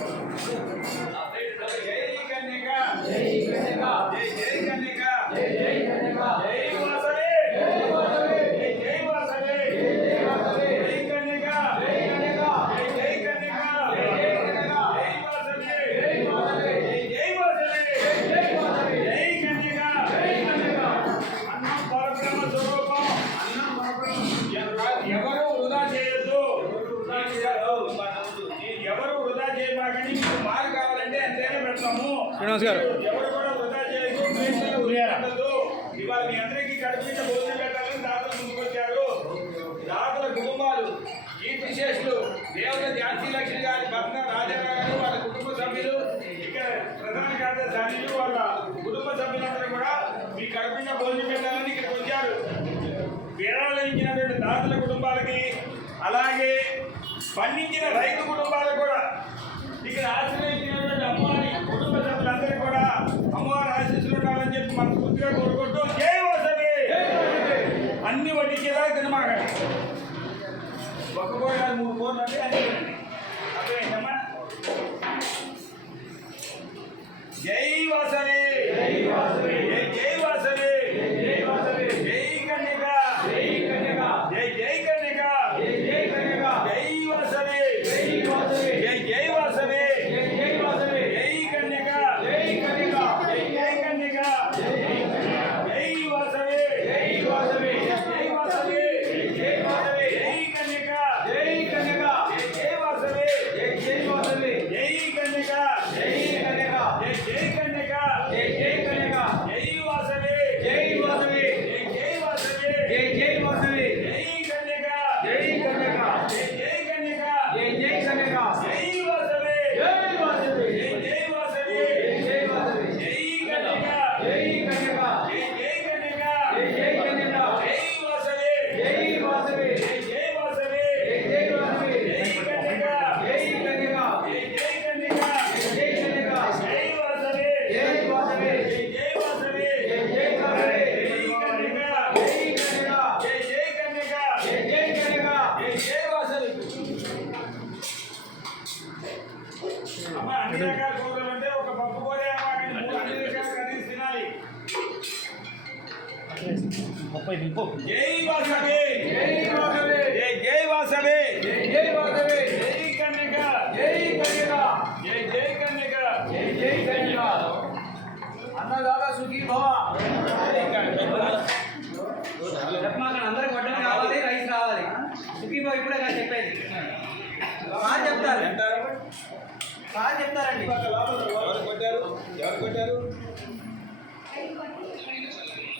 アフェルトでいえ! శ్రీనివాస్ గారు. ఎవరు కూడా వృధా చేయొద్దు ప్రేక్షకులు వదిలేయొద్దు. ఇవాళ మీ అందరికీ కడుపున భోజనం పెట్టాలని దాతలు ముందుకొచ్చారు దాతల కుటుంబాలు ఈ విశేషులు దేవత ఝాన్సీ లక్ష్మి గారి భర్త రాజారావు గారు వాళ్ళ కుటుంబ సభ్యులు ఇక్కడ ప్రధాన కార్యదర్శి అనిల్ వాళ్ళ కుటుంబ సభ్యులందరూ కూడా మీ కడుపున భోజనం పెట్టాలని ఇక్కడికి వచ్చారు విరాళం ఇచ్చినటువంటి దాతల కుటుంబాలకి అలాగే పండించిన రైతు కుటుంబాలకు కూడా ఇక్కడ ఆశ్రయించినటువంటి కోరుకుంటూ జై వసతి అన్ని వడ్డించేదాకా తినమాకండి ఒక కోడి మూడు కూరలు ముప్పై దింపు జై వాసవి జై వాసవి జై జై వాసవి జై జై వాసవి జై కన్యక జై కన్యక జై జై కన్యక జై జై కన్యక అన్నదాత సుఖీ భవ చెప్పమాకండి అందరికి వడ్డన కావాలి రైస్ కావాలి సుఖీ భవ ఇప్పుడే కాదు చెప్పేది సార్ చెప్తారు సార్ చెప్తారండి ఎవరు కొట్టారు? ఎవరు కొట్టారు?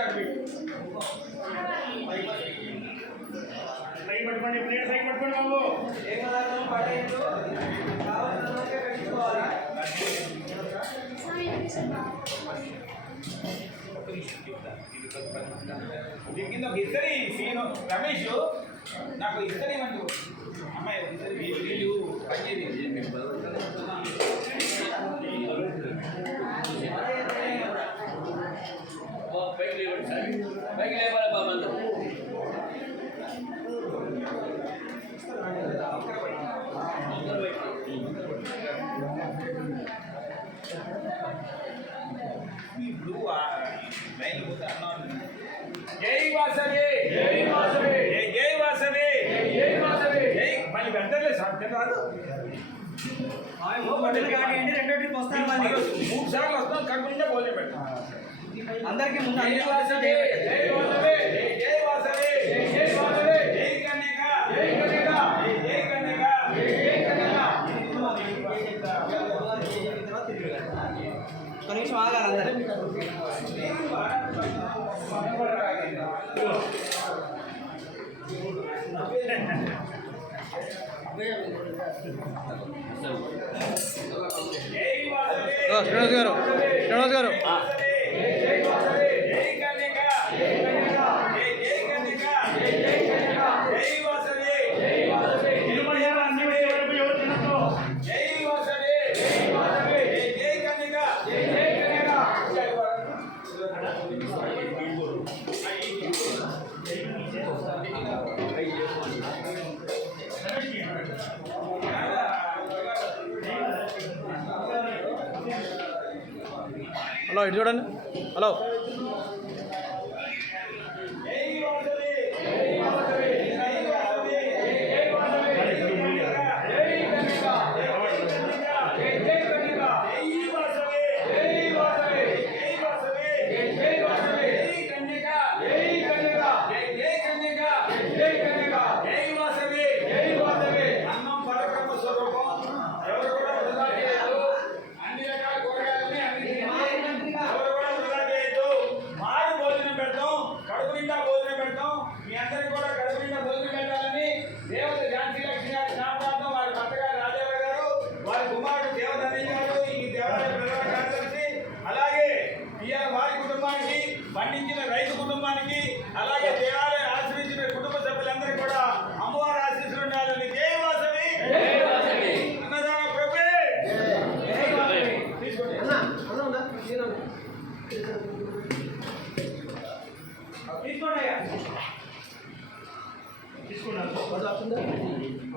నాకు పట్టుకోండి ప్లేట్ పైకి పట్టుకోండి బాబు ఏ పదార్థం పడేయద్దు కావాల్సిన వరకే దీని కింద ఇద్దరి సీను రమేష్ నాకు ఇద్దరి అమ్మాయి వాసవి జై వాసవి. జై జై వాసవి. జై జై వాసవి. జై. మళ్ళీ వెంటనే సాధ్యం కానివ్వండి రెండో ట్రిప్ వస్తాను మూడు సార్లు వస్తాం కడుపుంటే భోజనం పెట్టాం అందరికీ ముందు జై అన్ని వాసవి. జై వాసవి జై జై వాసవి జై జై వాసవి జై కన్యక జై కన్యక జై జై కన్యక జై జై కన్యక ఒక నిమిషం ఆగాలి అందరు శ్రీనివాస్ గారు శ్రీనివాస్ గారు. హలో ఇటు చూడండి. హలో.